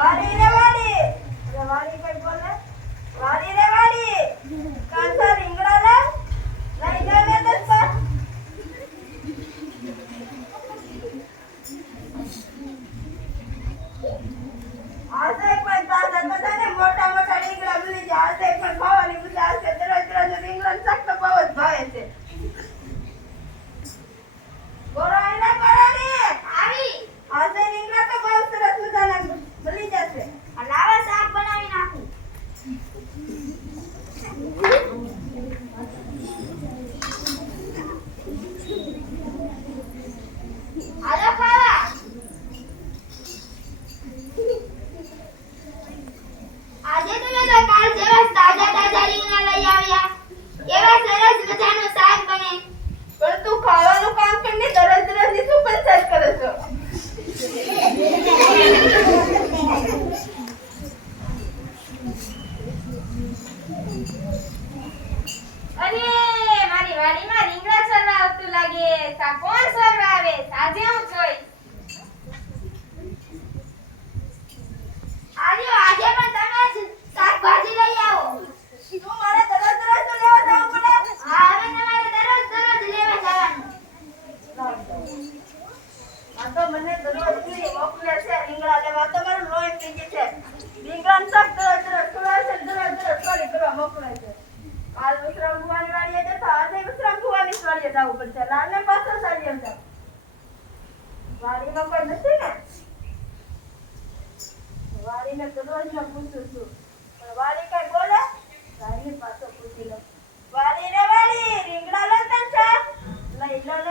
Bye, Thank you. અરે, મારી વાડીમાં રીંગણા સરવા આવતું લાગે. તા કોણ સરવા આવે? સાજે હું જોઈ આજે પણ તમે શાકભાજી લઈ આવો. સાડીએ જવું પડશે લાલ પાછો સાડીએ જવું વાડીમાં કોઈ નથી ને? વાડીને તો રોજ પૂછું છું. પણ વાડી કઈ બોલે? વાડીને પાછો પૂછી લો વાડીને વાડી, રીંગણા લતા છે? લઈ લો.